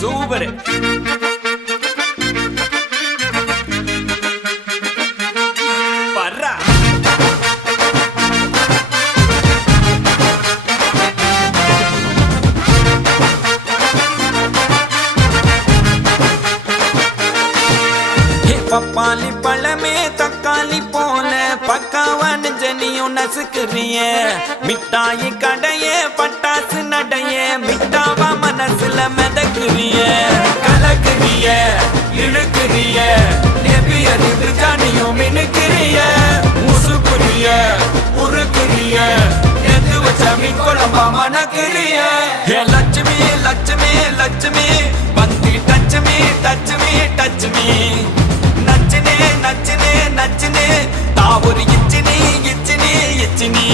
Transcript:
Super. பர்றா பப்பாளி பழமே தக்காளி போல பக்காவான ஜனியும் நசுக்குறிய மிட்டாயி கடையே பட்டாசு நடைய மிட்டாவா மனசுல மிதக்குறிய கலக்குறிய இழுக்குறிய நெபியறிவு ஜானியும் மினுக்குறிய முசுக்குறிய உருக்குறிய எது வச்ச மீன் குழம்பா மணக்குறிய லட்சுமி லட்சுமி லட்சுமி வந்து டச்சுமி டச்சுமி டச்சுமி நச்சினே நச்சினே நச்சினே தாவொரு இச்சினி இச்சினி இச்சினி